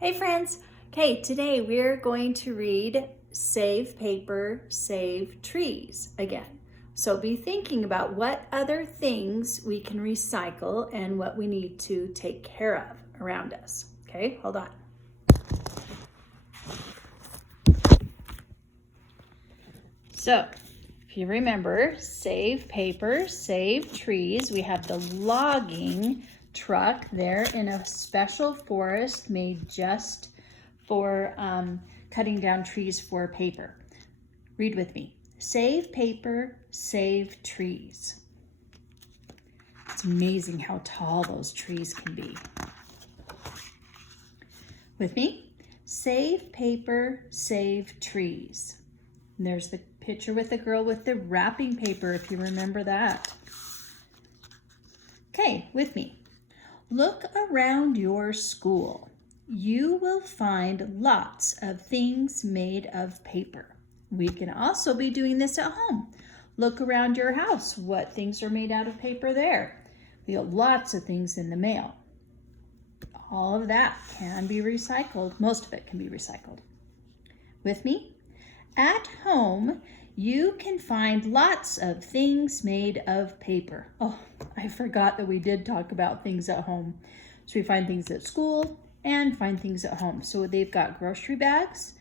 Hey friends! Okay, today we're going to read Save Paper, Save Trees again. So be thinking about what other things we can recycle and what we need to take care of around us. Okay, hold on. So, if you remember, save paper, save trees. We have the logging truck there in a special forest made just for cutting down trees for paper. Read with me. Save paper, save trees. It's amazing how tall those trees can be. With me? Save paper, save trees. And there's the picture with the girl with the wrapping paper, if you remember that. Okay, with me. Look around your school. You will find lots of things made of paper. We can also be doing this at home. Look around your house. What things are made out of paper there? We got lots of things in the mail. All of that can be recycled. Most of it can be recycled. With me? At home, you can find lots of things made of paper. Oh, I forgot that we did talk about things at home. So we find things at school and find things at home. So they've got grocery bags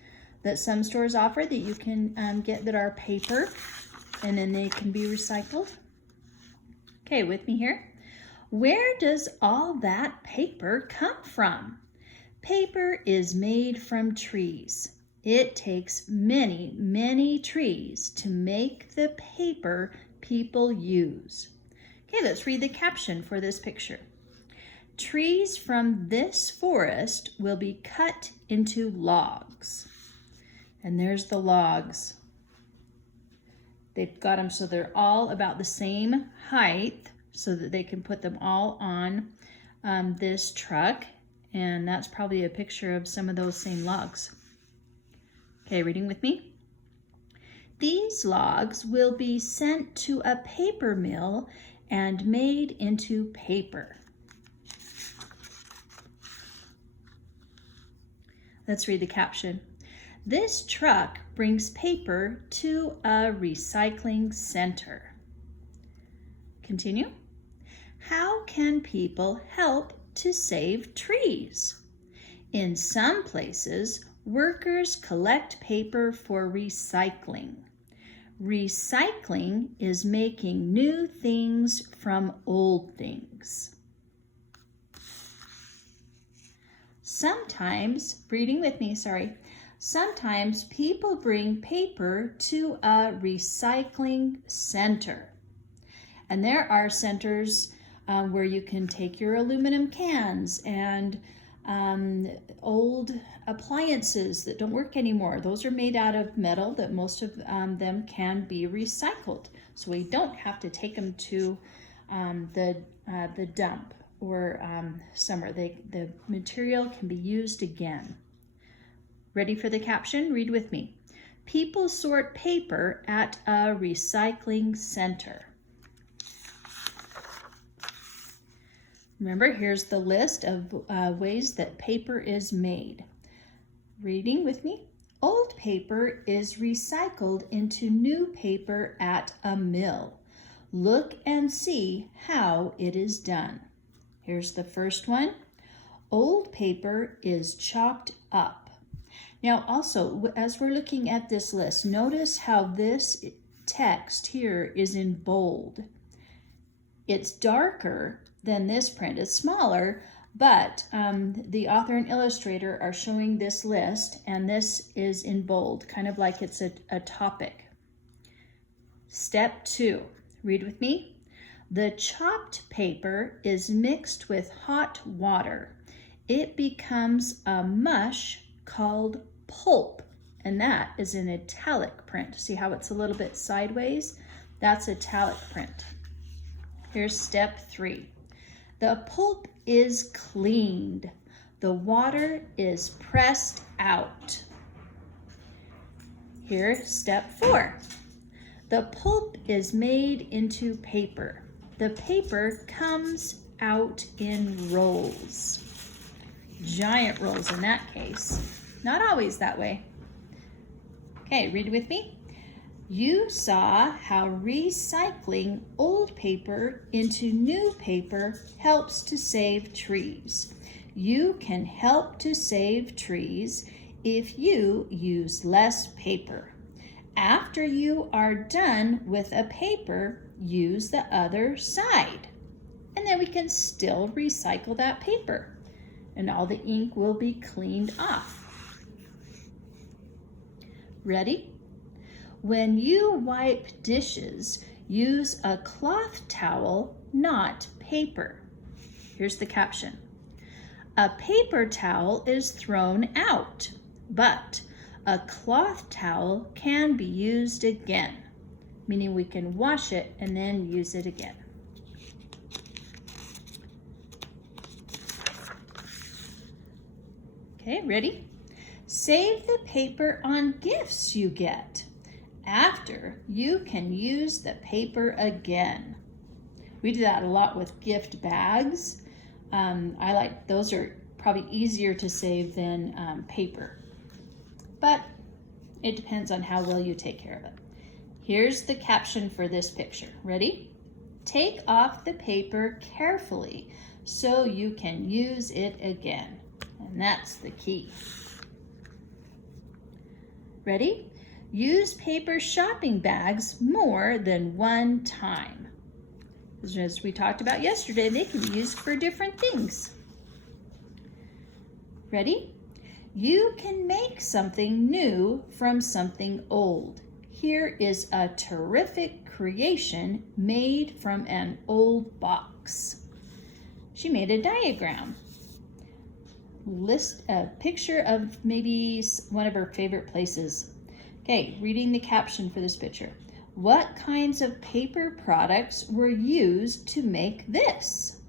that some stores offer that you can get that are paper, and then they can be recycled. Okay, with me here. Where does all that paper come from? Paper is made from trees. It takes many, many trees to make the paper people use. Okay, let's read the caption for this picture. Trees from this forest will be cut into logs. And there's the logs. They've got them so they're all about the same height so that they can put them all on this truck. And that's probably a picture of some of those same logs. Okay, reading with me. These logs will be sent to a paper mill and made into paper. Let's read the caption. This truck brings paper to a recycling center. Continue. How can people help to save trees? In some places, workers collect paper for recycling. Recycling is making new things from old things. Sometimes people bring paper to a recycling center. And there are centers where you can take your aluminum cans and old appliances that don't work anymore. Those are made out of metal that most of them can be recycled. So we don't have to take them to the dump or somewhere. The material can be used again. Ready for the caption? Read with me. People sort paper at a recycling center. Remember, here's the list of ways that paper is made. Reading with me. Old paper is recycled into new paper at a mill. Look and see how it is done. Here's the first one. Old paper is chopped up. Now also, as we're looking at this list, notice how this text here is in bold. It's darker than this print. It's smaller, but the author and illustrator are showing this list, and this is in bold, kind of like it's a topic. Step 2, read with me. The chopped paper is mixed with hot water. It becomes a mush called pulp, and that is in italic print. See how it's a little bit sideways? That's italic print. Here's step 3. The pulp is cleaned. The water is pressed out. Here's step 4. The pulp is made into paper. The paper comes out in rolls. giant rolls in that case. Not always that way. Okay, read with me. You saw how recycling old paper into new paper helps to save trees. You can help to save trees if you use less paper. After you are done with a paper, use the other side. And then we can still recycle that paper. And all the ink will be cleaned off. Ready? When you wipe dishes, use a cloth towel, not paper. Here's the caption. A paper towel is thrown out, but a cloth towel can be used again, meaning we can wash it and then use it again. Okay, ready? Save the paper on gifts you get. After, you can use the paper again. We do that a lot with gift bags. I like those are probably easier to save than paper, but it depends on how well you take care of it. Here's the caption for this picture. Ready? Take off the paper carefully so you can use it again. And that's the key. Ready? Use paper shopping bags more than one time. As we talked about yesterday, they can be used for different things. Ready? You can make something new from something old. Here is a terrific creation made from an old box. She made a diagram. List a picture of maybe one of her favorite places. Okay, reading the caption for this picture. What kinds of paper products were used to make this?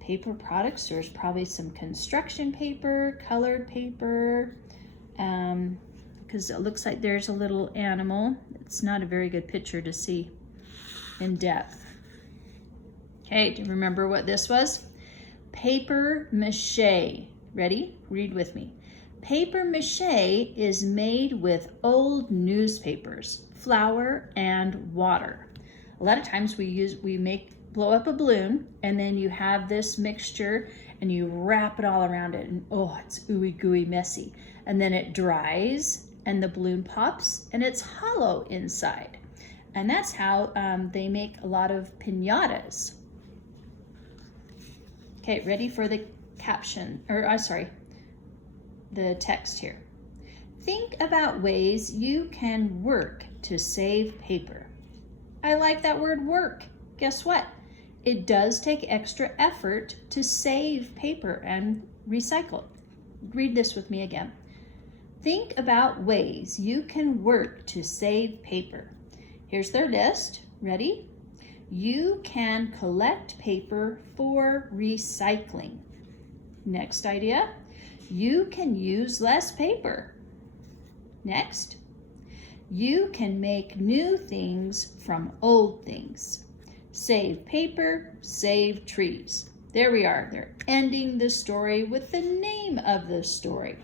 Paper products, there's probably some construction paper, colored paper, because it looks like there's a little animal. It's not a very good picture to see in depth. Okay, do you remember what this was? Paper mache. Ready? Read with me. Paper mache is made with old newspapers, flour, and water. A lot of times we blow up a balloon, and then you have this mixture and you wrap it all around it, and oh, it's ooey gooey messy. And then it dries and the balloon pops and it's hollow inside. And that's how they make a lot of piñatas. Okay, ready for the caption, the text here. Think about ways you can work to save paper. I like that word work. Guess what? It does take extra effort to save paper and recycle. Read this with me again. Think about ways you can work to save paper. Here's their list. Ready? You can collect paper for recycling. Next idea. You can use less paper. Next, you can make new things from old things. Save paper, save trees. There we are. They're ending the story with the name of the story.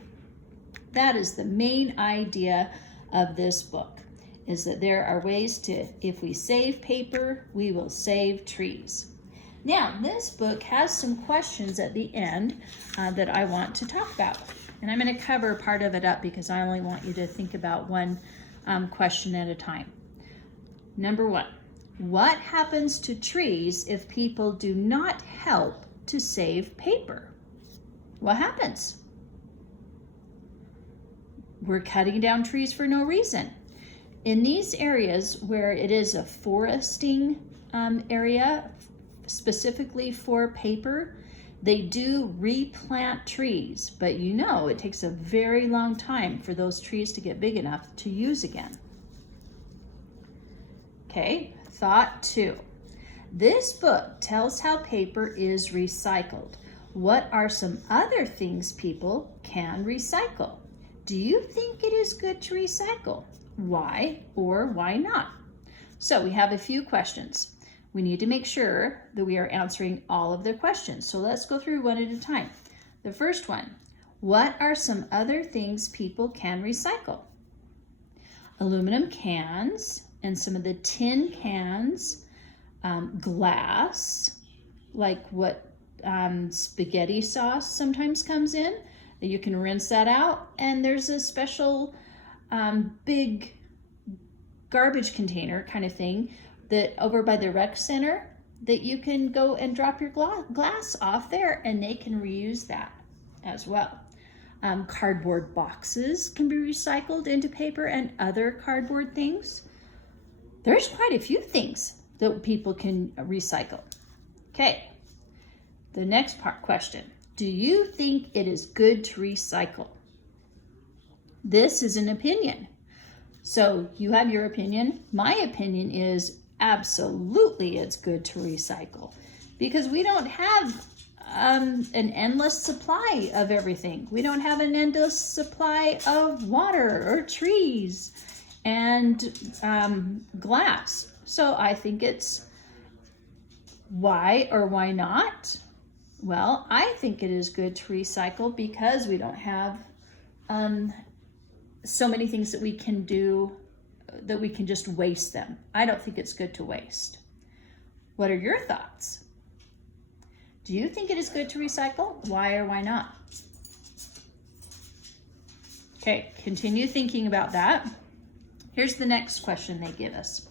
That is the main idea of this book, is that there are ways to, if we save paper, we will save trees. Now, this book has some questions at the end that I want to talk about. And I'm going to cover part of it up because I only want you to think about one question at a time. Number 1, what happens to trees if people do not help to save paper? What happens? We're cutting down trees for no reason. In these areas where it is a foresting area, specifically for paper, they do replant trees, but you know it takes a very long time for those trees to get big enough to use again. Okay, thought 2. This book tells how paper is recycled. What are some other things people can recycle? Do you think it is good to recycle? Why or why not? So we have a few questions. We need to make sure that we are answering all of the questions. So let's go through one at a time. The first one, what are some other things people can recycle? Aluminum cans and some of the tin cans, glass, like what spaghetti sauce sometimes comes in. You can rinse that out, and there's a special big garbage container kind of thing that over by the rec center that you can go and drop your glass off there, and they can reuse that as well. Cardboard boxes can be recycled into paper and other cardboard things. There's quite a few things that people can recycle. Okay, the next question. Do you think it is good to recycle? This is an opinion. So you have your opinion. My opinion is absolutely it's good to recycle, because we don't have an endless supply of everything. We don't have an endless supply of water or trees and glass. So I think it's why or why not? Well, I think it is good to recycle because we don't have so many things that we can do that we can just waste them. I don't think it's good to waste. What are your thoughts? Do you think it is good to recycle? Why or why not? Okay, continue thinking about that. Here's the next question they give us.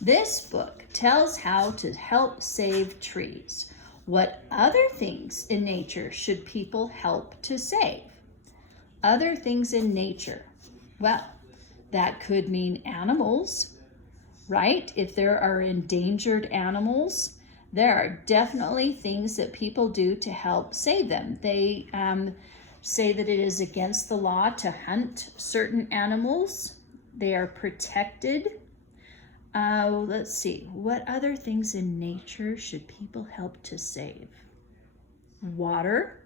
This book tells how to help save trees. What other things in nature should people help to save? Other things in nature. Well, that could mean animals, right? If there are endangered animals, there are definitely things that people do to help save them. They say that it is against the law to hunt certain animals. They are protected. Let's see, what other things in nature should people help to save? Water.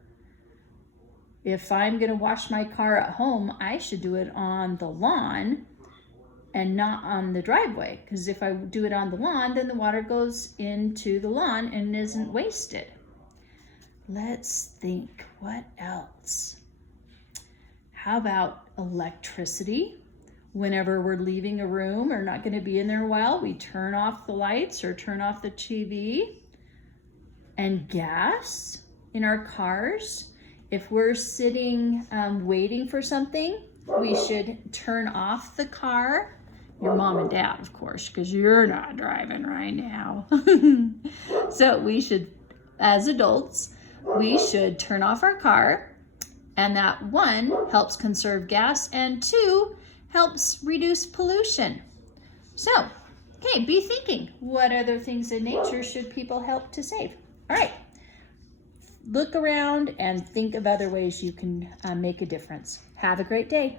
If I'm going to wash my car at home, I should do it on the lawn and not on the driveway, because if I do it on the lawn, then the water goes into the lawn and isn't wasted. Let's think, what else? How about electricity? Whenever we're leaving a room or not going to be in there a while, we turn off the lights or turn off the TV. And gas in our cars. If we're sitting waiting for something, we should turn off the car. Your mom and dad, of course, because you're not driving right now. So we should, as adults, we should turn off our car. And that, one, helps conserve gas, and two, helps reduce pollution. So, okay, be thinking, what other things in nature should people help to save? All right, look around and think of other ways you can make a difference. Have a great day.